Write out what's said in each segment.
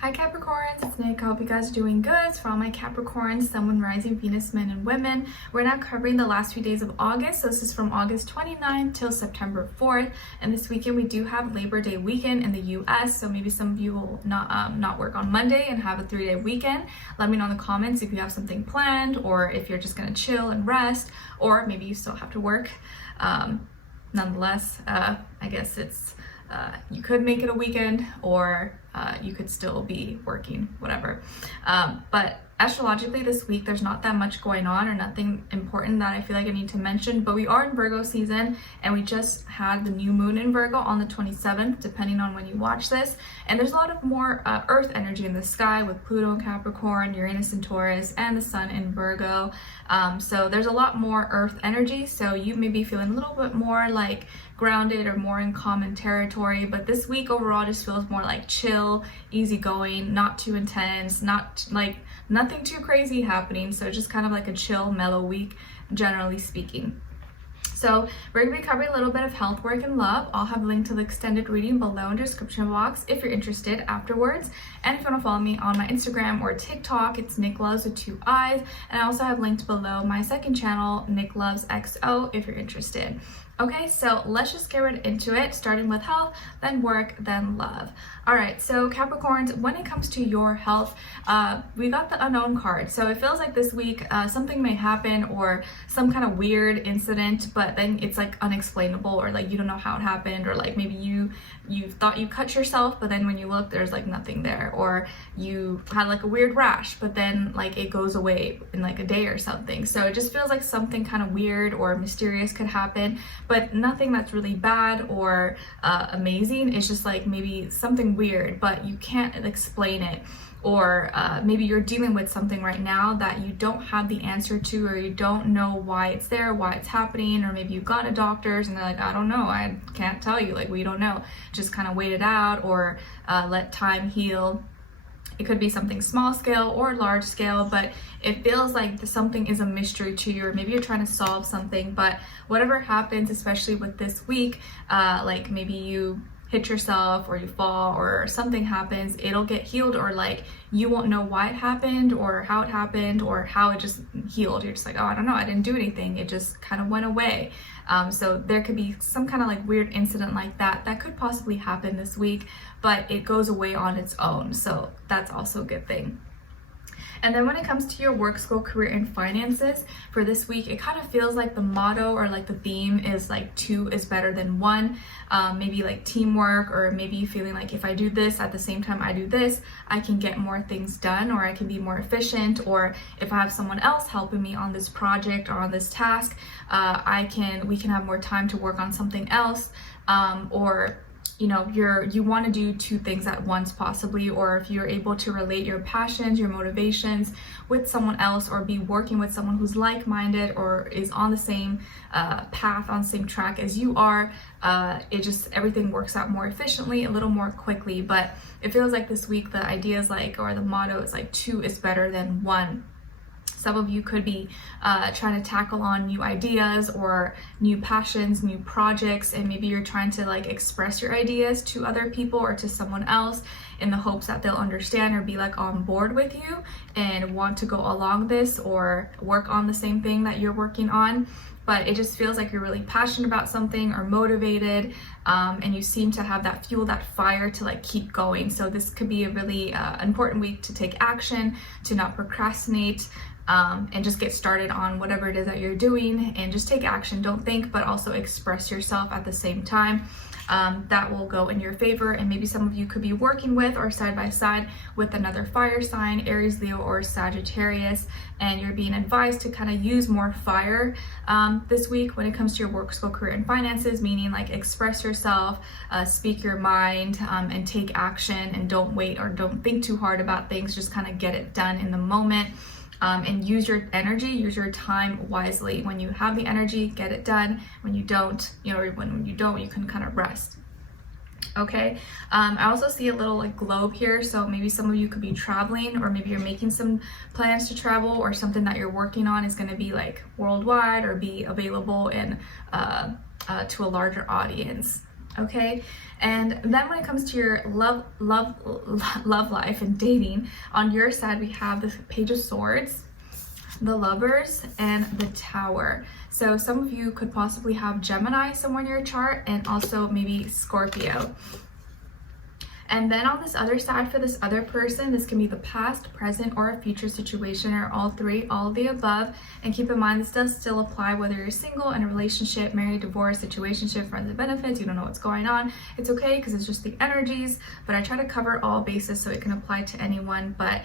Hi Capricorns, it's Nick. I hope you guys are doing good. For all my Capricorns, Sun, Moon, Rising, Venus, men and women, we're now covering the last few days of August. So this is from August 29th till September 4th. And this weekend we do have Labor Day weekend in the US. So maybe some of you will not work on Monday and have a 3-day weekend. Let me know in the comments if you have something planned or if you're just gonna chill and rest, or maybe you still have to work. Nonetheless, I guess it's you could make it a weekend, or you could still be working, whatever. But astrologically this week, there's not that much going on or nothing important that I feel like I need to mention, but we are in Virgo season and we just had the new moon in Virgo on the 27th, depending on when you watch this. And there's a lot of more earth energy in the sky with Pluto in Capricorn, Uranus in Taurus, and the sun in Virgo. So there's a lot more earth energy. So you may be feeling a little bit more like grounded or more in common territory, but this week overall just feels more like chill, easygoing, not too intense, not like nothing too crazy happening. So just kind of like a chill, mellow week, generally speaking. So we're going to be covering a little bit of health, work, and love. I'll have a link to the extended reading below in the description box if you're interested afterwards. And if you want to follow me on my Instagram or TikTok, it's Nicloves with 2 eyes. And I also have linked below my second channel, Nicloves XO, if you're interested. Okay, so let's just get right into it, starting with health, then work, then love. All right, so Capricorns, when it comes to your health, we got the unknown card. So it feels like this week something may happen or some kind of weird incident, but then it's like unexplainable, or like you don't know how it happened, or like maybe you thought you cut yourself, but then when you look, there's like nothing there, or you had like a weird rash, but then like it goes away in like a day or something. So it just feels like something kind of weird or mysterious could happen, but nothing that's really bad or amazing. It's just like maybe something weird, but you can't explain it. Or maybe you're dealing with something right now that you don't have the answer to, or you don't know why it's there, why it's happening, or maybe you got a doctor's and they're like, I don't know, I can't tell you, like we don't know, just kind of wait it out, or let time heal. It could be something small scale or large scale, but it feels like something is a mystery to you, or maybe you're trying to solve something. But whatever happens, especially with this week, like maybe you hit yourself or you fall or something happens, it'll get healed, or like you won't know why it happened or how it happened or how it just healed. You're just like, oh, I don't know, I didn't do anything, it just kind of went away. So there could be some kind of like weird incident like that could possibly happen this week, but it goes away on its own. So that's also a good thing. And then when it comes to your work, school, career, and finances for this week, it kind of feels like the motto or like the theme is like 2 is better than 1. Maybe like teamwork, or maybe you feeling like if I do this at the same time I do this, I can get more things done, or I can be more efficient, or if I have someone else helping me on this project or on this task, we can have more time to work on something else, or you know, you want to do 2 things at once possibly, or if you're able to relate your passions, your motivations with someone else, or be working with someone who's like-minded or is on the same path, on the same track as you are, everything works out more efficiently, a little more quickly. But it feels like this week the idea is like, or the motto is like 2 is better than 1. Some of you could be trying to tackle on new ideas or new passions, new projects, and maybe you're trying to like express your ideas to other people or to someone else in the hopes that they'll understand or be like on board with you and want to go along this or work on the same thing that you're working on. But it just feels like you're really passionate about something or motivated, and you seem to have that fuel, that fire to like keep going. So this could be a really important week to take action, to not procrastinate, and just get started on whatever it is that you're doing, and just take action. Don't think, but also express yourself at the same time. That will go in your favor. And maybe some of you could be working with or side by side with another fire sign, Aries, Leo, or Sagittarius, and you're being advised to kind of use more fire this week when it comes to your work, school, career, and finances, meaning like express yourself, speak your mind, and take action, and don't wait or don't think too hard about things. Just kind of get it done in the moment. And use your energy, use your time wisely. When you have the energy, get it done. When you don't, when you don't, you can kind of rest. Okay. I also see a little like globe here. So maybe some of you could be traveling, or maybe you're making some plans to travel, or something that you're working on is going to be like worldwide or be available and to a larger audience. Okay, and then when it comes to your love life and dating, on your side we have the Page of Swords, the Lovers, and the Tower. So some of you could possibly have Gemini somewhere in your chart, and also maybe Scorpio. And then on this other side, for this other person, this can be the past, present, or a future situation, or all three, all of the above. And keep in mind, this does still apply whether you're single, in a relationship, married, divorced, situationship, friends and benefits, you don't know what's going on. It's okay, because it's just the energies, but I try to cover all bases so it can apply to anyone. But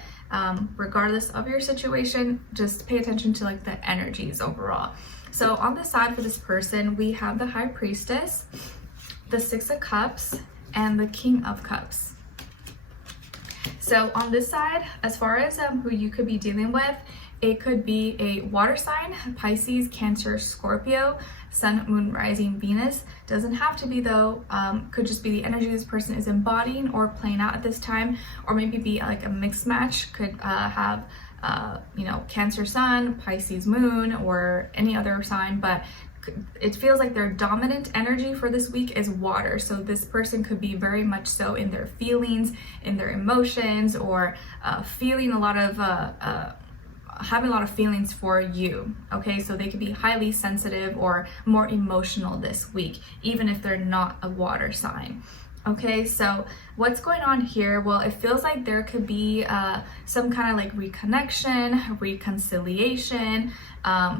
regardless of your situation, just pay attention to like the energies overall. So on the side for this person, we have the High Priestess, the Six of Cups, and the King of Cups. So on this side, as far as who you could be dealing with, it could be a water sign, Pisces, Cancer, Scorpio, Sun, Moon, Rising, Venus. Doesn't have to be though, could just be the energy this person is embodying or playing out at this time, or maybe be like a mixed match, could have you know, Cancer Sun, Pisces Moon, or any other sign, but it feels like their dominant energy for this week is water. So this person could be very much so in their feelings, in their emotions, or feeling a lot of having a lot of feelings for you. Okay, so they could be highly sensitive or more emotional this week, even if they're not a water sign. Okay, so what's going on here? Well, it feels like there could be some kind of like reconnection, reconciliation,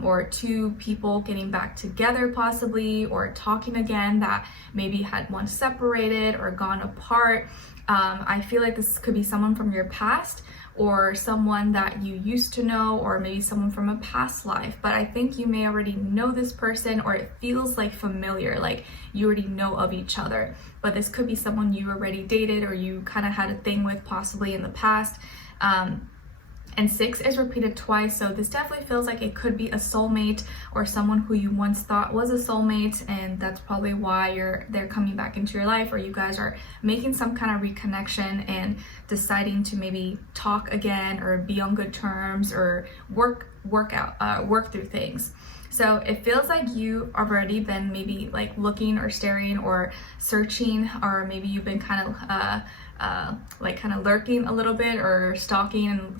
or two people getting back together possibly, or talking again that maybe had once separated or gone apart. I feel like this could be someone from your past, or someone that you used to know, or maybe someone from a past life. But I think you may already know this person, or it feels like familiar, like you already know of each other. But this could be someone you already dated, or you kind of had a thing with possibly in the past. And 6 is repeated twice, so this definitely feels like it could be a soulmate, or someone who you once thought was a soulmate, and that's probably why they're coming back into your life, or you guys are making some kind of reconnection and deciding to maybe talk again, or be on good terms, or work through things. So it feels like you already been maybe like looking or staring or searching, or maybe you've been kind of lurking a little bit, or stalking and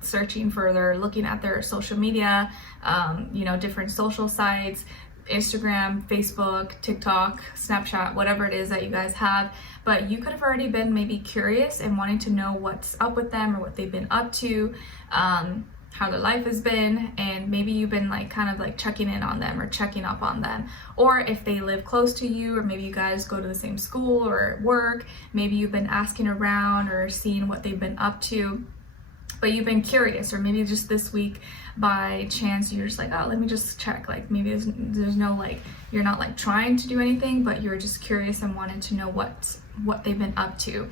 searching further, looking at their social media, you know, different social sites, Instagram, Facebook, TikTok, Snapchat, whatever it is that you guys have. But you could have already been maybe curious and wanting to know what's up with them, or what they've been up to, how their life has been, and maybe you've been like kind of like checking in on them or checking up on them, or if they live close to you, or maybe you guys go to the same school or work, maybe you've been asking around or seeing what they've been up to. But you've been curious, or maybe just this week by chance you're just like, oh, let me just check. Like maybe there's no like, you're not like trying to do anything, but you're just curious and wanted to know what they've been up to.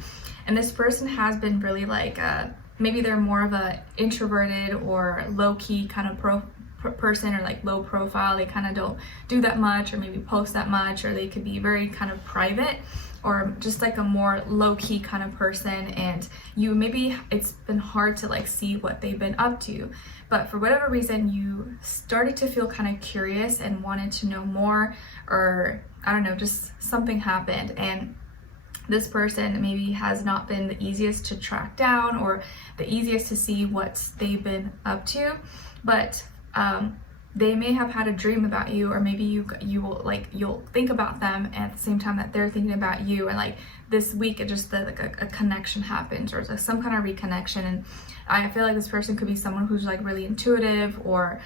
And this person has been really like maybe they're more of a introverted or low-key kind of person, or like low profile. They kind of don't do that much, or maybe post that much, or they could be very kind of private, or just like a more low-key kind of person, and maybe it's been hard to like see what they've been up to. But for whatever reason, you started to feel kind of curious and wanted to know more, or I don't know, just something happened. And this person maybe has not been the easiest to track down, or the easiest to see what they've been up to, but they may have had a dream about you, or maybe you'll think about them at the same time that they're thinking about you, and like this week it just like a connection happens, or like some kind of reconnection. And I feel like this person could be someone who's like really intuitive, or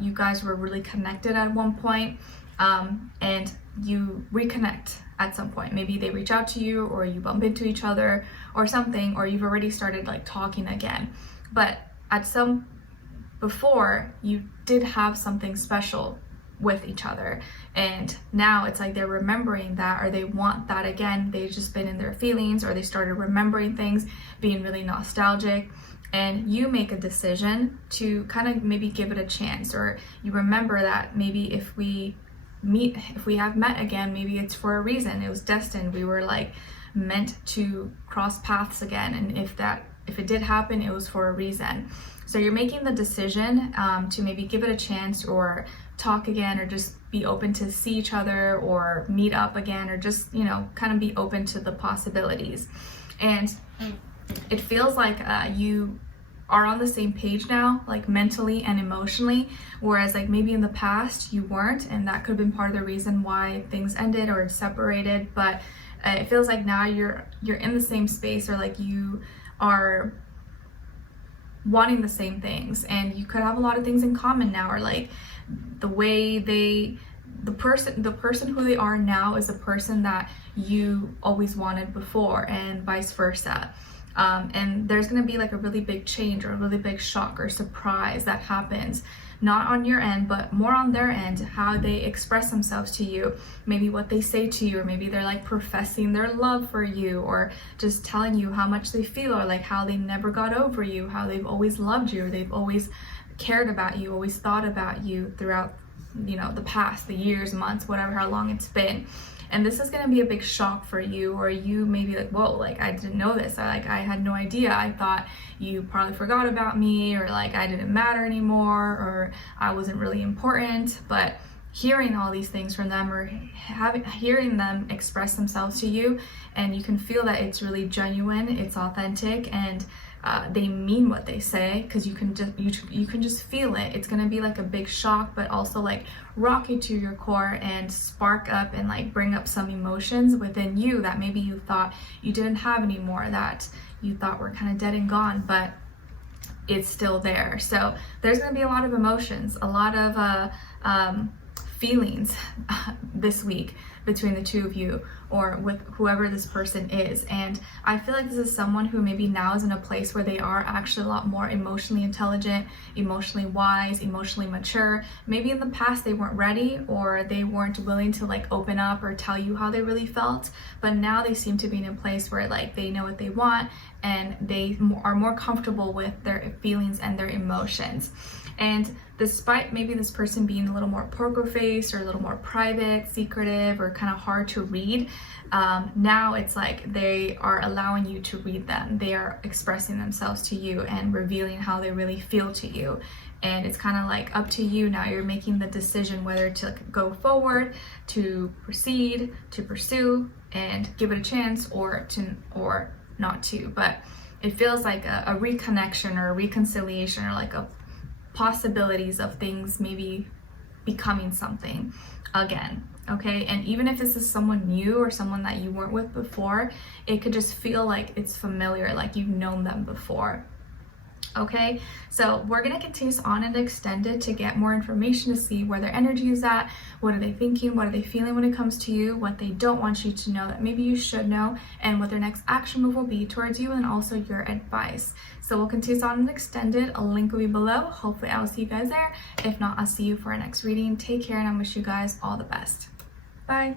you guys were really connected at one point, and you reconnect at some point. Maybe they reach out to you, or you bump into each other or something, or you've already started like talking again. But before you did have something special with each other, and now it's like they're remembering that, or they want that again. They've just been in their feelings, or they started remembering things, being really nostalgic, and you make a decision to kind of maybe give it a chance, or you remember that maybe if we have met again, maybe it's for a reason. It was destined. We were like meant to cross paths again, and if it did happen, it was for a reason. So you're making the decision to maybe give it a chance, or talk again, or just be open to see each other or meet up again, or just, you know, kind of be open to the possibilities. And it feels like you are on the same page now, like mentally and emotionally, whereas like maybe in the past you weren't, and that could have been part of the reason why things ended or separated. But it feels like now you're in the same space, or like you are wanting the same things, and you could have a lot of things in common now, or like the way the person who they are now is a person that you always wanted before, and vice versa. And there's going to be like a really big change or a really big shock or surprise that happens, not on your end, but more on their end, how they express themselves to you, maybe what they say to you, or maybe they're like professing their love for you, or just telling you how much they feel, or like how they never got over you, how they've always loved you, or they've always cared about you, always thought about you throughout, you know, the past, the years, months, whatever, how long it's been. And this is going to be a big shock for you, or you may be like, whoa, like I didn't know this. I had no idea. I thought you probably forgot about me, or like I didn't matter anymore, or I wasn't really important. But hearing all these things from them, or hearing them express themselves to you, and you can feel that it's really genuine, it's authentic, and they mean what they say, because you can just feel it. It's gonna be like a big shock, but also like rock you to your core and spark up and like bring up some emotions within you that maybe you thought you didn't have anymore, that you thought were kind of dead and gone, but it's still there. So there's gonna be a lot of emotions, a lot of feelings this week between the two of you, or with whoever this person is. And I feel like this is someone who maybe now is in a place where they are actually a lot more emotionally intelligent, emotionally wise, emotionally mature. Maybe in the past they weren't ready, or they weren't willing to like open up or tell you how they really felt, but now they seem to be in a place where like they know what they want, and they are more comfortable with their feelings and their emotions. And despite maybe this person being a little more poker face, or a little more private, secretive, or kind of hard to read, now it's like they are allowing you to read them. They are expressing themselves to you and revealing how they really feel to you. And it's kind of like up to you now. You're making the decision whether to go forward, to proceed, to pursue, and give it a chance, or not to. But it feels like a reconnection, or a reconciliation, or like a possibilities of things maybe becoming something again. Okay, and even if this is someone new or someone that you weren't with before, it could just feel like it's familiar, like you've known them before. Okay, so we're going to continue on and extend it to get more information, to see where their energy is at, what are they thinking, what are they feeling when it comes to you, what they don't want you to know that maybe you should know, and what their next action move will be towards you, and also your advice. So we'll continue on and extend it. A link will be below. Hopefully I'll see you guys there. If not, I'll see you for our next reading. Take care, and I wish you guys all the best. Bye.